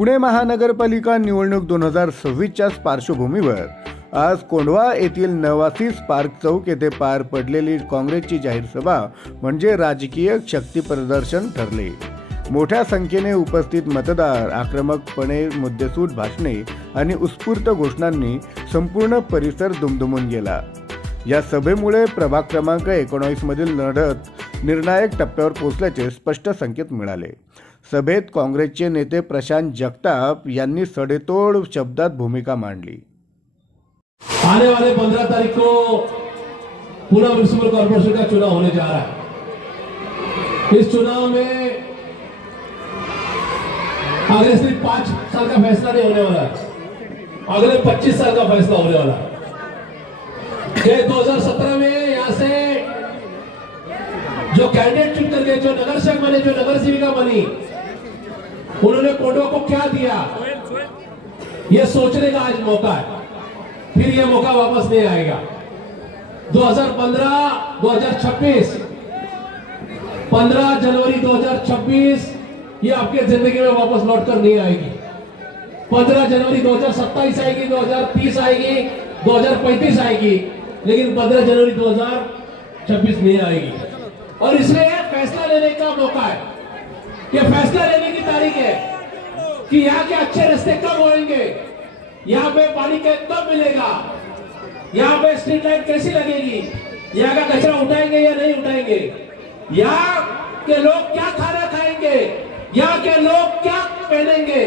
पुणे महानगरपालिका निवडणूक 2026च्या पार्श्वभूमीवर आज कोंढवा येथील नवासी स्पार्क चौक येथे पार पडलेली काँग्रेसची जाहीर सभा म्हणजे राजकीय शक्ती प्रदर्शन ठरले। मोठ्या संख्येने उपस्थित मतदार आक्रमकपणे मुद्देसूद भाषणे आणि उत्स्फूर्त घोषणांनी संपूर्ण परिसर दुमदुमून गेला। या सभेमुळे प्रभाग क्रमांक 19 मधील लढत निर्णायक टप्प्यावर पोहोचल्याचे स्पष्ट संकेत मिळाले। सभेत काँग्रेसचे नेते प्रशांत जगताप यांनी सडेतोड शब्दात भूमिका मांडली। आने वाले 15 तारीख को पुणे म्युनिसिपल कॉर्पोरेशन का चुनाव होने जा रहा है। इस चुनाव में अगले सिर्फ 5 साल का फैसला नहीं होने वाला है, अगले 25 साल का फैसला होने वाला है। 2017 में यहाँ से जो कैंडिडेट चुन करके जो नगर सेवक बने, जो नगर सेविका बनी, उन्होंने कोंढवा को क्या दिया, ये सोचने का आज मौका है। फिर ये मौका वापस नहीं आएगा। 2015, 2026, 15 जनवरी 2026 ये आपके जिंदगी में वापस लौट कर नहीं आएगी। 15 जनवरी 2027 आएगी, 2030 आएगी, 2035 आएगी, लेकिन 15 जनवरी 2026 नहीं आएगी। और इसलिए फैसला लेने का मौका है। ये फैसला लेने की तारीख है कि यहाँ के अच्छे रास्ते कब होंगे, यहाँ पे पानी कब मिलेगा, यहाँ पे स्ट्रीट लाइट कैसी लगेगी, यहाँ का कचरा उठाएंगे या नहीं उठाएंगे, यहाँ के लोग क्या खाना खाएंगे, यहाँ के लोग क्या पहनेंगे,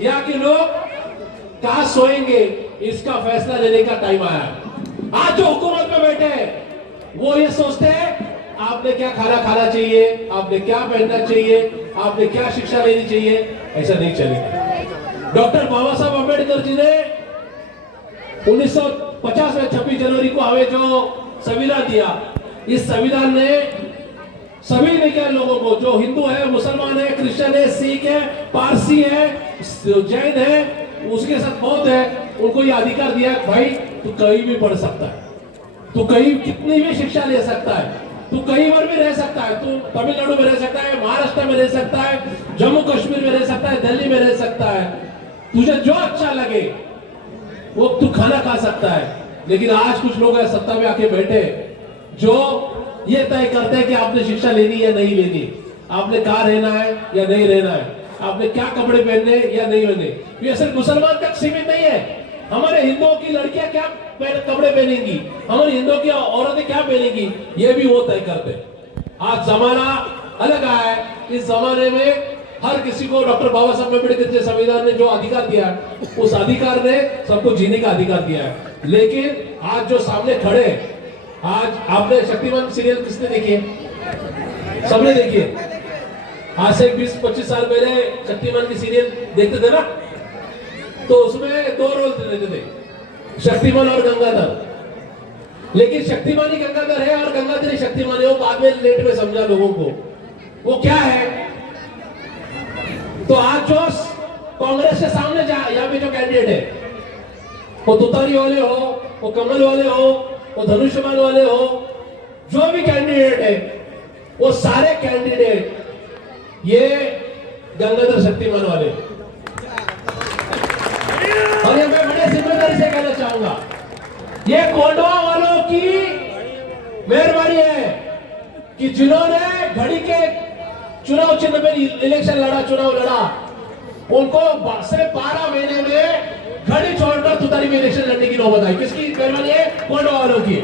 यहाँ के लोग कहाँ सोएंगे, इसका फैसला लेने का टाइम आया है। आज जो हुकूमत में बैठे हैं वो ये सोचते हैं आपने क्या खाना खाना चाहिए, आपने क्या पहनना चाहिए, आपने क्या शिक्षा लेनी चाहिए। ऐसा नहीं चलेगा। डॉक्टर बाबा साहब अम्बेडकर जी ने 1950 में 26 जनवरी को हमें जो संविधान दिया, इस संविधान ने सभी निकाय लोगों को, जो हिंदू है, मुसलमान है, क्रिश्चियन है, सिख है, पारसी है, जैन है, उसके साथ बौद्ध है, उनको ये अधिकार दिया भाई तू कहीं भी पढ़ सकता है, तू कहीं कितनी भी शिक्षा ले सकता है, तू कहीं पर भी रह सकता है, तू तमिलनाडु में रह सकता है, महाराष्ट्र में रह सकता है, जम्मू कश्मीर में रह सकता है, दिल्ली में रह सकता है, तुझे जो अच्छा लगे वो तू खाना खा सकता है। लेकिन आज कुछ लोग सत्ता में आके बैठे जो ये तय करते हैं कि आपने शिक्षा लेनी या नहीं लेनी, आपने कहाँ रहना है या नहीं रहना है, आपने क्या कपड़े पहनने या नहीं पहनने। ये सिर्फ मुसलमान तक सीमित नहीं है। हमारे हिंदुओं की लड़कियां क्या कपड़े पहनेंगी, हमारे हिंदुओं की औरतें क्या पहनेंगी, ये भी वो तय करते हैं। आज जमाना अलग आया है। इस जमाने में हर किसी को डॉक्टर बाबा साहब अम्बेडकर के संविधान ने जो अधिकार दिया है, उस अधिकार ने सबको जीने का अधिकार दिया है। लेकिन आज जो सामने खड़े, आज आपने शक्तिमान सीरियल किसने देखी है? सबने देखी है। आज से 20-25 साल पहले शक्तिमान की सीरियल देखते थे ना, तो उसमें 2 रोल देते थे, शक्तिमान और गंगाधर। लेकिन शक्तिमान ही गंगाधर है और गंगाधर ही शक्तिमान है, वो बाद में लेट में समझा लोगों को वो क्या है। तो आज जो कांग्रेस के सामने यहाँ पे जो कैंडिडेट है, वो तुतारी वाले हो, वो कमल वाले हो, वो धनुष्यबाण वाले हो, जो भी कैंडिडेट है, वो सारे कैंडिडेट ये गंगाधर शक्तिमान वाले। और ये मैं बड़े जिम्मेदारी से कहना चाहूंगा, ये कोंढवा वालों की मेहरबानी है कि जिन्होंने घड़ी के चुनाव चिन्ह में इलेक्शन लड़ा, चुनाव लड़ा, उनको सिर्फ 12 महीने में घड़ी छोड़कर तुतारी में इलेक्शन लड़ने की नौबत आई। किसकी मेहरबानी है? कोंढवा वालों की।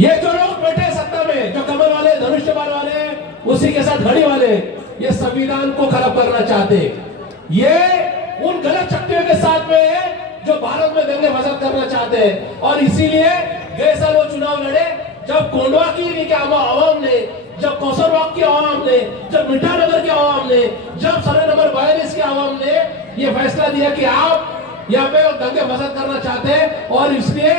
ये जो लोग बैठे सत्ता में, जो कमल वाले, धनुष्यबाण वाले, उसी के साथ घड़ी वाले, ये संविधान को खराब करना चाहते। ये उन गलत शक्तियों के साथ में है जो भारत में दंगे फसाद करना चाहते हैं। और इसीलिए गए साल वो चुनाव लड़े जब कोंढवा की आवाम ने, जब कौसरबाग की आवाम ने, जब मिठानगर की आवाम ने, जब सर्वे नंबर 42 की आवाम ने ये फैसला दिया कि आप यहाँ पे दंगे फसाद करना चाहते हैं, और इसलिए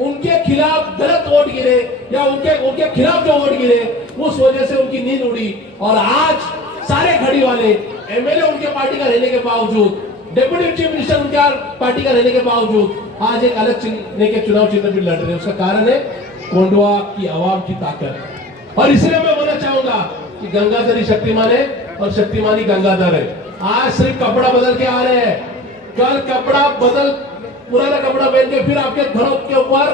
उनके खिलाफ गलत वोट गिरे या उनके खिलाफ जो वोट गिरे, उस वजह से उनकी नींद उड़ी। और आज सारे घड़ी वाले एमएलए उनके पार्टी का रहने के बावजूद, डेप्यूटी चीफ मिनिस्टर उनका पार्टी का रहने के बावजूद, आज एक अलग चिन्ह के चुनाव चिन्ह भी लड़ रहे हैं। उसका कारण है कोंढवा की आवाम की ताकत। और इसलिए मैं बोलना चाहूंगा कि गंगाधर ही शक्तिमान है और शक्तिमान ही गंगाधर है। आज सिर्फ कपड़ा बदल के आ रहे हैं, कल कपड़ा बदल पुराना कपड़ा पहन के फिर आपके घरों के ऊपर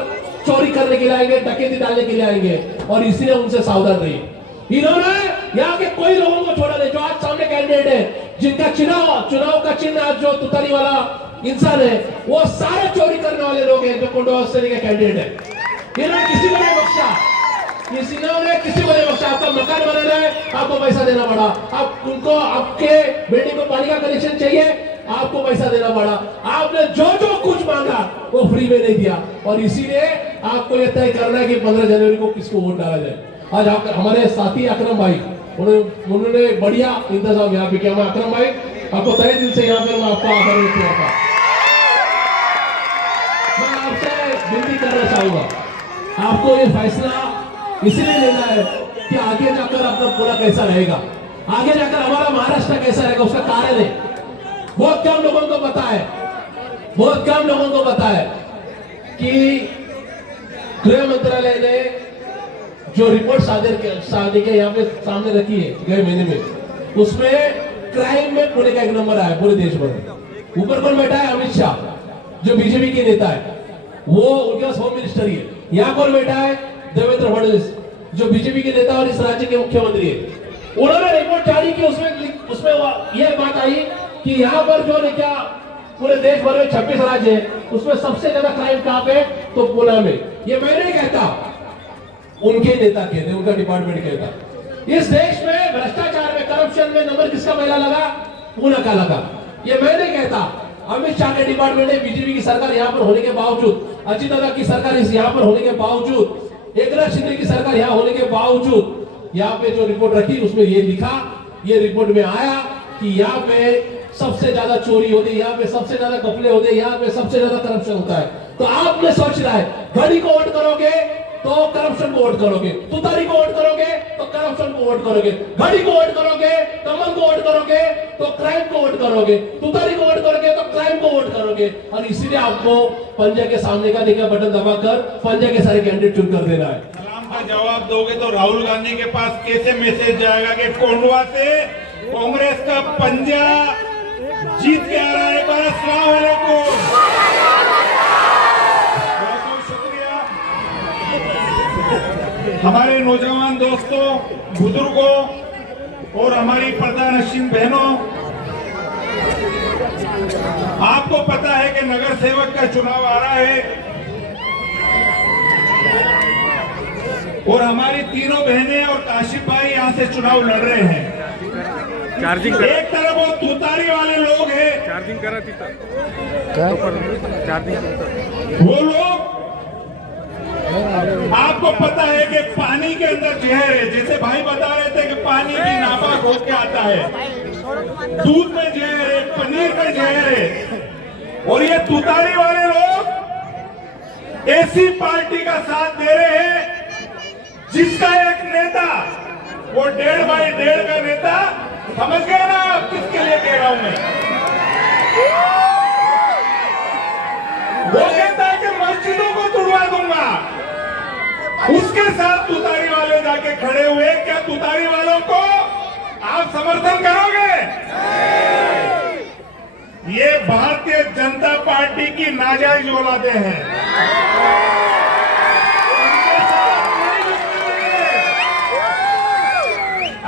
चोरी करने के लिए आएंगे, डकैती डालने के लिए आएंगे। और इसीलिए उनसे सावधान रहिए। इन्होंने यहाँ के कोई लोगों को छोड़ा नहीं। जो आज सामने कैंडिडेट है, जिनका चुनाव का चिन्ह आज जो तुतारी वाला इंसान है, वो सारे चोरी करने वाले लोग हैं जो कोंडवा से के कैंडिडेट है। इन्होंने किसी को नहीं बख्शा, किसी को नहीं बख्शा। आपका मकान बनाना है, आपको पैसा देना पड़ा। आप उनको आपके बिल्डिंग को पानी का कनेक्शन चाहिए, आपको पैसा देना पड़ा। आपने जो जो कुछ मांगा वो फ्री में नहीं दिया। और इसीलिए आपको यह तय करना है कि 15 जनवरी को किसको वोट डाला जाए। आज हमारे साथी अकरम भाई उन्होंने बढ़िया इंतजाम यहाँ पे किया। मैं अकरम भाई आपको तहे दिल से यहाँ पे मैं आपका आभार व्यक्त करता हूं। मैं आपसे विनती करना चाहूंगा, आपको ये फैसला इसलिए लेना है कि आगे जाकर अपना पूरा कैसा रहेगा, आगे जाकर हमारा महाराष्ट्र कैसा रहेगा। उसका कारण है, बहुत कम लोगों को पता है, बहुत कम लोगों को पता है कि गृह मंत्रालय ने जो रिपोर्ट शादी के यहाँ पे सामने रखी है गए महीने में, उसमें क्राइम में पुणे का 1 नंबर आया पूरे देश भर। ऊपर कौन बैठा है? अमित शाह, जो बीजेपी के नेता है, वो उनके पास होम मिनिस्टर ही है। यहाँ कौन बैठा है? देवेंद्र फडणवीस, जो बीजेपी के नेता और इस राज्य के मुख्यमंत्री है। उन्होंने रिपोर्ट जारी की, उसमें यह बात आई कि यहाँ पर जो ने क्या पूरे देश भर में 26 राज्य है, उसमें सबसे ज्यादा क्राइम कहां पे? तो पुणे में। ये मैं नहीं कहता, उनके नेता कहते, उनका डिपार्टमेंट कहता। इस देश में भ्रष्टाचार में, करप्शन में नंबर किसका पहला लगा? पुणे का लगा। ये मैं नहीं कहता, अमित शाह के डिपार्टमेंट है। बीजेपी की सरकार यहाँ पर होने के बावजूद, अजित दादा की सरकार यहाँ पर होने के बावजूद, एकनाथ शिंदे की सरकार यहाँ होने के बावजूद, यहाँ पे जो रिपोर्ट रखी उसमें ये लिखा, ये रिपोर्ट में आया कि यहाँ पे सबसे ज्यादा चोरी होती है, यहाँ पे सबसे ज्यादा घपले होते हैं, यहाँ पे सबसे ज्यादा करप्शन होता है। तो आपने सोच रहा है घड़ी को वोट करोगे तो करप्शन को वोट करोगे, तुतारी को वोट करोगे तो करप्शन को वोट करोगे, घड़ी को वोट करोगे, कमल को वोट करोगे तो क्राइम को वोट करोगे, तुतारी को वोट करोगे तो क्राइम को वोट करोगे। और इसीलिए आपको पंजे के सामने का देखा बटन दबाकर पंजे के सारे कैंडिडेट चुन कर देना है। सलाम का जवाब दोगे तो राहुल गांधी के पास कैसे मैसेज जाएगा कि कोंडवा से कांग्रेस का पंजा जीत के आ रहा है। अस्सलाम वालेकुम, बहुत बहुत शुक्रिया हमारे नौजवान दोस्तों, बुजुर्गों और हमारी पर्दानशीन बहनों। आपको पता है कि नगर सेवक का चुनाव आ रहा है और हमारी तीनों बहनें और काशिफ भाई यहाँ से चुनाव लड़ रहे हैं। एक तरफ वो तुतारी वाले लोग हैं, चार्जिंग करा थी वो लोग, आपको पता है कि पानी के अंदर जहर है। जैसे भाई बता रहे थे कि पानी भी नापाक होके आता है, दूध में जहर है, पनीर में जहर है। और ये तुतारी वाले लोग ऐसी पार्टी का साथ दे रहे हैं जिसका एक नेता, वो 1.5 बाई 1.5 का नेता, समझ गए ना आप किसके लिए कह रहा हूं मैं? वो कहता है कि मस्जिदों को तुड़वा दूंगा, उसके साथ तुतारी वाले जाके खड़े हुए। क्या तुतारी वालों को आप समर्थन करोगे? ये भारतीय जनता पार्टी की नाजायज औलादे हैं।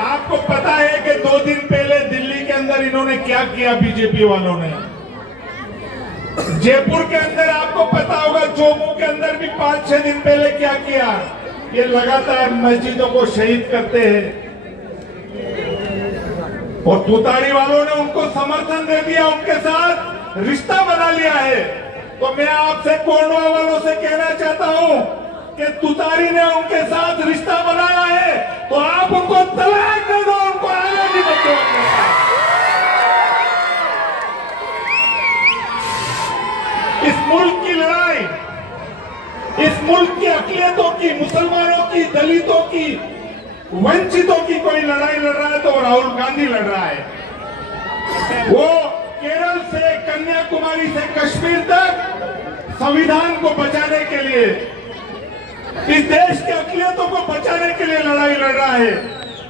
आपको पता है कि 2 दिन पहले दिल्ली के अंदर इन्होंने क्या किया? बीजेपी वालों ने जयपुर के अंदर, आपको पता होगा जोमू के अंदर भी 5-6 दिन पहले क्या किया? ये लगातार मस्जिदों को शहीद करते हैं और तुतारी वालों ने उनको समर्थन दे दिया, उनके साथ रिश्ता बना लिया है। तो मैं आपसे कोंडवा वालों से कहना चाहता हूं कि तुतारी ने उनके साथ रिश्ता बनाया है तो आप उनको तलाक दे दो, उनको आगे नहीं बच्चों। इस मुल्क की लड़ाई, इस मुल्क की अकलियतों की, मुसलमानों की, दलितों की, वंचितों की कोई लड़ाई लड़ रहा है तो राहुल गांधी लड़ रहा है। वो केरल से कन्याकुमारी से कश्मीर तक संविधान को बचाने के लिए, इस देश की अकलियतों को बचाने के लिए लड़ाई लड़ रहा है।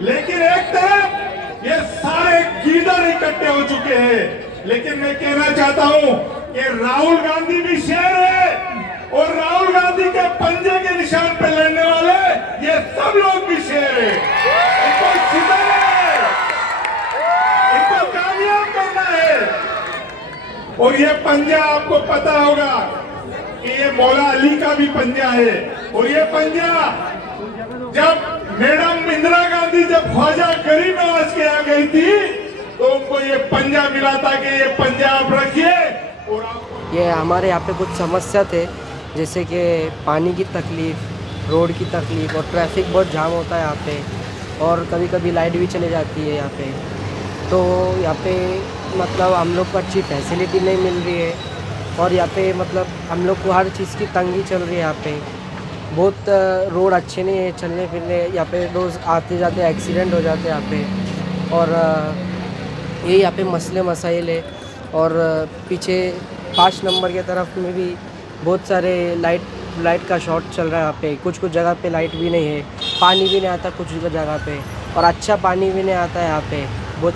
लेकिन एक तरफ ये सारे गीदड़ इकट्ठे हो चुके हैं। लेकिन मैं कहना चाहता हूं कि राहुल गांधी भी शेर है और राहुल गांधी के पंजे के निशान पे लड़ने वाले ये सब लोग भी शेर है। इनको जिताना है, इनको कामयाब करना है। और ये पंजा आपको पता होगा कि ये मौला अली का भी पंजा है। और ये पंजा जब मैडम इंदिरा गांधी जब ख्वाजा गरीब नवाज के यहाँ गई थी तो उनको ये पंजा मिला था कि ये पंजा आप रखिए। और ये हमारे यहाँ पे कुछ समस्या थे, जैसे कि पानी की तकलीफ़, रोड की तकलीफ़ और ट्रैफिक बहुत जाम होता है यहाँ पे, और कभी कभी लाइट भी चली जाती है यहाँ पे। तो यहाँ पे मतलब हम लोग को अच्छी फैसिलिटी नहीं मिल रही है, और यहाँ पे मतलब हम लोग को हर चीज़ की तंगी चल रही है। यहाँ पे बहुत रोड अच्छे नहीं है चलने फिरने, यहाँ पे रोज़ आते जाते एक्सीडेंट हो जाते हैं यहाँ पे। और ये यहाँ पे मसले मसाइल है। और पीछे 5 नंबर की तरफ में भी बहुत सारे लाइट का शॉर्ट चल रहा है यहाँ पे। कुछ जगह पे लाइट भी नहीं है, पानी भी नहीं आता कुछ जगह पे, और अच्छा पानी भी नहीं आता है यहाँ पे। वो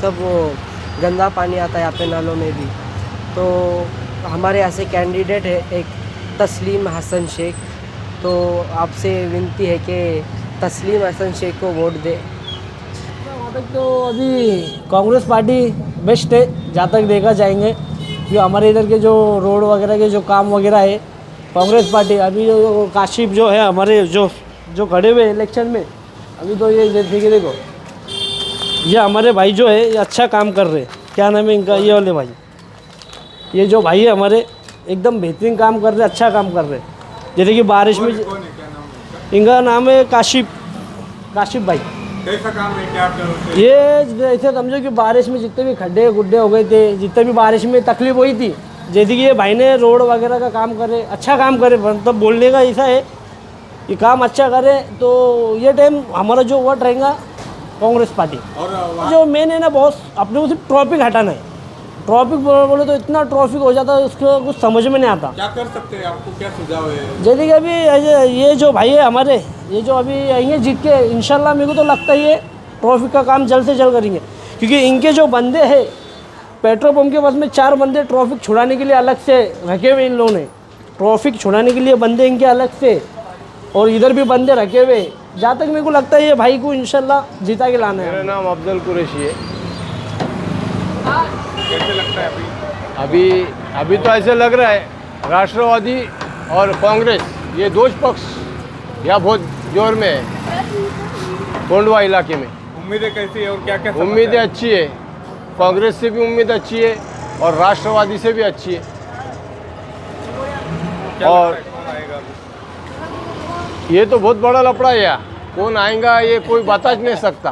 गंदा पानी आता है यहाँ पे नालों में भी। तो हमारे यहाँ से कैंडिडेट है एक तस्लीम हसन शेख, तो आपसे विनती है कि तस्लीम हसन शेख को वोट दे। वहाँ तक तो अभी कांग्रेस पार्टी बेस्ट है जहाँ तक देखा जाएंगे, क्योंकि हमारे इधर के जो रोड वगैरह के जो काम वगैरह है कांग्रेस पार्टी। अभी जो काशिफ जो है हमारे जो खड़े हुए इलेक्शन में, अभी तो ये जैसे कि देखो ये हमारे भाई जो है ये अच्छा काम कर रहे हैं। क्या नाम है इनका, ये वाले भाई, ये जो भाई है हमारे एकदम बेहतरीन काम कर रहे हैं, अच्छा काम कर रहे हैं। जैसे कि बारिश में इनका नाम है काशिफ भाई। कैसा काम है, क्या करोगे? ये ऐसे समझो कि बारिश में जितने भी खड्डे गुड्डे हो गए थे, जितने भी बारिश में तकलीफ हुई थी, जैसे कि ये भाई ने रोड वगैरह का काम करे, अच्छा काम करे। मतलब बोलने का ऐसा है कि काम अच्छा करे। तो ये टाइम हमारा जो वोट रहेगा कांग्रेस पार्टी। और जो मेन है ना बॉस, अपने को सिर्फ ट्रैफिक हटाना है। ट्रैफिक बोले तो इतना ट्रैफिक हो जाता है, उसको कुछ समझ में नहीं आता। क्या कर सकते हैं, आपको क्या सुझाव है? जैसे कि अभी ये जो भाई है हमारे, ये जो अभी आएंगे जीत के, इंशाल्लाह मेरे को तो लगता है ये ट्रैफिक का काम जल्द से जल्द करेंगे। क्योंकि इनके जो बंदे हैं पेट्रोल पंप के पास में 4 बंदे ट्रैफिक छुड़ाने के लिए अलग से रखे हुए, इन लोगों ने ट्रैफिक छुड़ाने के लिए बंदे इनके अलग से, और इधर भी बंदे रखे हुए। जहाँ तक मेरे को लगता है ये भाई को इंशाल्लाह जिता के लाना है। मेरा नाम अफजल कुरैशी है। कैसे लगता है अभी तो ऐसे लग रहा है राष्ट्रवादी और कांग्रेस ये दो पक्ष यहाँ बहुत जोर में है कोंडवा इलाके में। उम्मीदें कैसी है और क्या क्या उम्मीदें अच्छी है, कांग्रेस से भी उम्मीद अच्छी है और राष्ट्रवादी से भी अच्छी है। और ये तो बहुत बड़ा लफड़ा है यहाँ, कौन आएगा ये कोई बता नहीं सकता,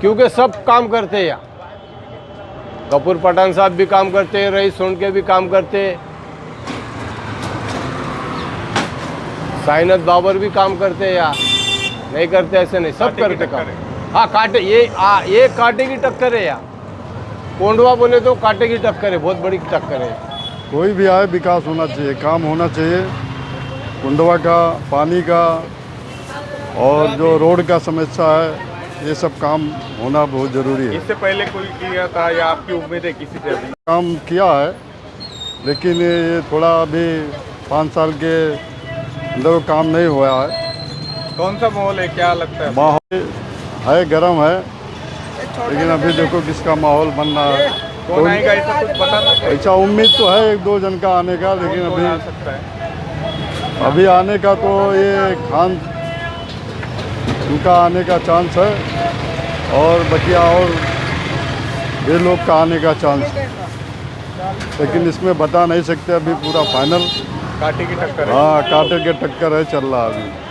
क्योंकि सब काम करते हैं यहाँ। कपूर पठान साहब भी काम करते हैं, रईस सोनके भी काम करते हैं, साइनत बाबर भी काम करते हैं यहाँ, नहीं करते ऐसे नहीं, सब करते काम। हाँ कांटे, ये कांटे की टक्कर है यहाँ। कोंडवा बोले तो कांटे की टक्कर है, बहुत बड़ी टक्कर है। कोई भी आए विकास होना चाहिए, काम होना चाहिए। कोंडवा का, पानी का और जो रोड का समस्या है, ये सब काम होना बहुत ज़रूरी है। इससे पहले कोई किया था या आपकी उम्मीद है किसी से? अभी काम किया है, लेकिन ये थोड़ा अभी 5 साल के अंदर काम नहीं हुआ है। कौन सा माहौल है, क्या लगता है? माहौल है गर्म है, लेकिन अभी देखो किसका माहौल बन रहा है। कौन आएगा ऐसा कुछ पता नहीं? ऐसा उम्मीद तो है 1-2 जन का आने का, लेकिन कौन आ सकता है? अभी आने का तो ये खान उनका आने का चांस है, और बकिया और ये लोग का आने का चांस है, लेकिन इसमें बता नहीं सकते अभी पूरा फाइनल। कांटे की टक्कर है। हाँ कांटे के टक्कर है, चल रहा है अभी।